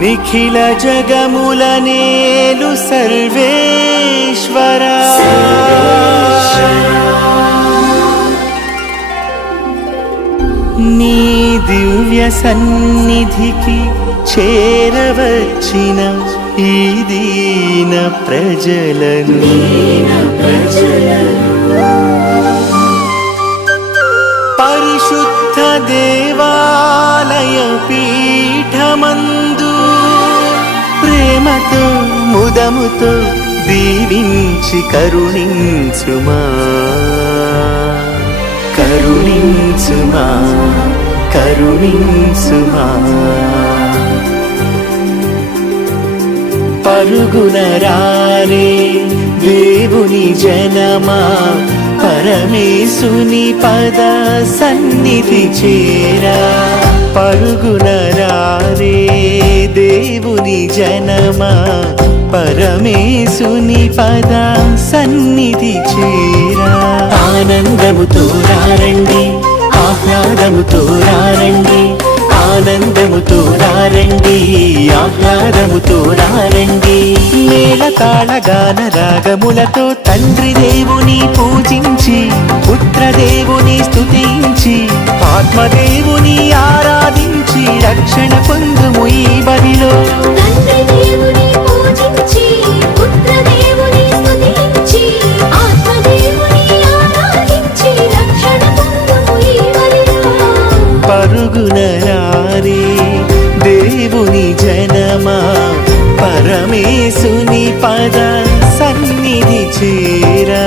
నిఖిల జగముల నేలు సర్వేశ్వరా నీ దివ్య సన్నిధికి చేరవచ్చిన ఈ దీన ప్రజలను పరిశుద్ధ దేవాలయ పీఠమందు ప్రేమతో ముదముతో దీవించి కరుణించుమా కరుణించుమా కరుణించుమా పరుగున రారే దేవుని జనమా పరమేశుని పద సన్నిధి చేరా పరుగున రారే దేవుని జనమా పరమేశుని పద సన్నిధి చేరా ఆనందముతో రండి ఆహ్లాదముతో రండి ఆనందముతో రండి ఆహ్లాదముతో రండి మేళ తాళగాన రాగములతో తండ్రి దేవుని పూజించి పుత్రదేవుని స్తుతించి ఆత్మదేవుని ఆరాధించి రక్షణ పొందుము ఈ బలిలో పరుగున రారే దేవుని జనమా పరమేశుని పద సన్నిధి చేరా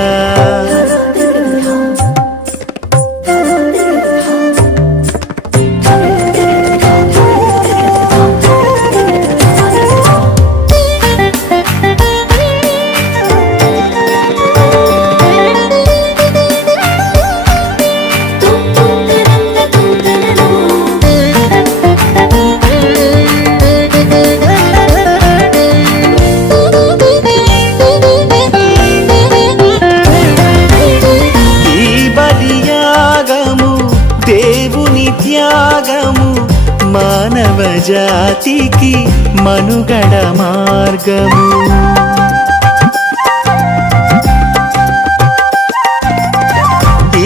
త్యాగము మానవ జాతికి మనుగడ మార్గము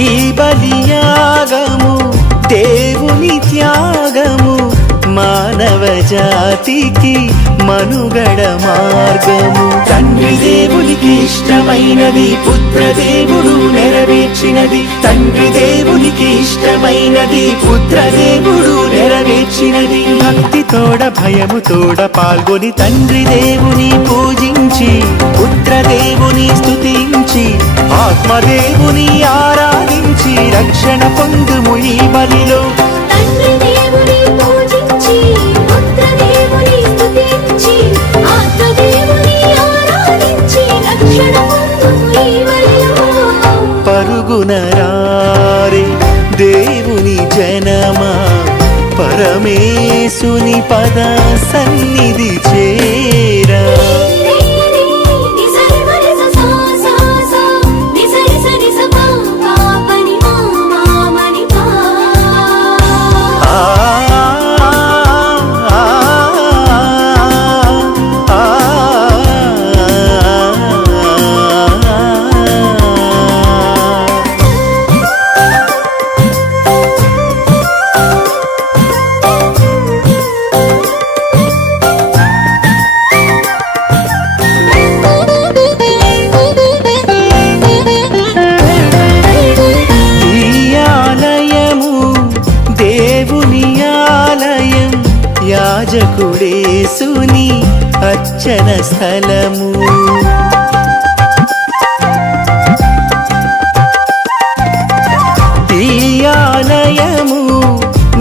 ఈ బలియాగము దేవుని త్యాగము మానవ జాతికి మనుగడ మార్గము తండ్రి దేవునికి ఇష్టమైనది పుత్రదేవుడు నెరవేర్చినది తండ్రి దేవునికి ఇష్టమైనది పుత్రదేవుడు నెరవేర్చినది భక్తితోడ భయముతోడ పాల్గొని తండ్రి దేవుని పూజించి పుత్రదేవుని స్తుతించి ఆత్మదేవుని ఆరాధించి రక్షణ పొందుము ఈ బలిలో పరుగున రారే దేవుని జనమా పరమేశుని పద సన్నిధి చేరా యాజకుడేసుని అర్చన స్థలము ఈ ఆలయము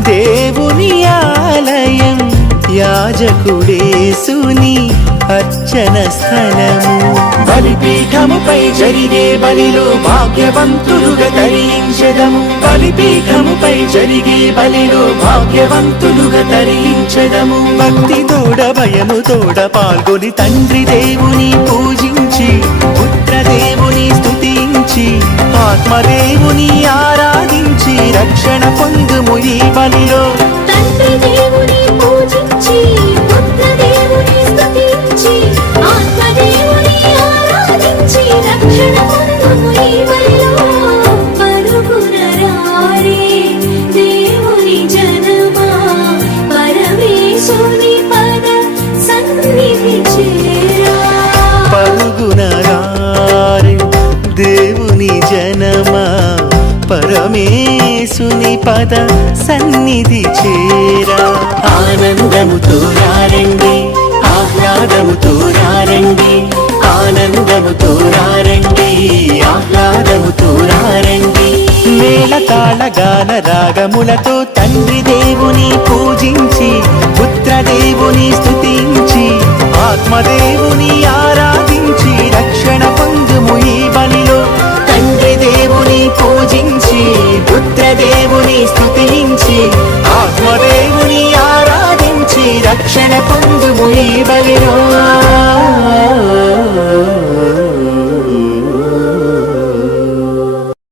దేవుని ఆలయం యాజకుడేసుని అర్చన స్థలము బలిపీఠముపై జరిగే బలిలో భాగ్యవంతులుగా తరించెదము బలిపీఠముపై జరిగే బలిలో భాగ్యవంతులుగా తరించెదము భక్తితోడ భయముతోడ పాల్గొని తండ్రి దేవుని పూజించి పుత్రదేవుని స్తుతించి ఆత్మదేవుని ఆరాధించి రక్షణ పొందుము ఈ బలిలో తండ్రి దేవుని పూజించి పుత్ర పాద సన్నిధి చేరా ఆనందముతో రండి ఆహ్లాదముతో రండి ఆనందముతో రండి ఆహ్లాదముతో రండి మేళతాళ గాన రాగములతో తండ్రి దేవుని పూజించి పుత్రదేవుని స్తుతించి ఆత్మదేవుని ఆరాధించి రక్షణ పొందుము ఈ బలిలో తండ్రి దేవుని పూజించి పుత్రదేవుని స్తుతించి ఆత్మదేవుని ఆరాధించి రక్షణ పొందుము ఈ బలిలో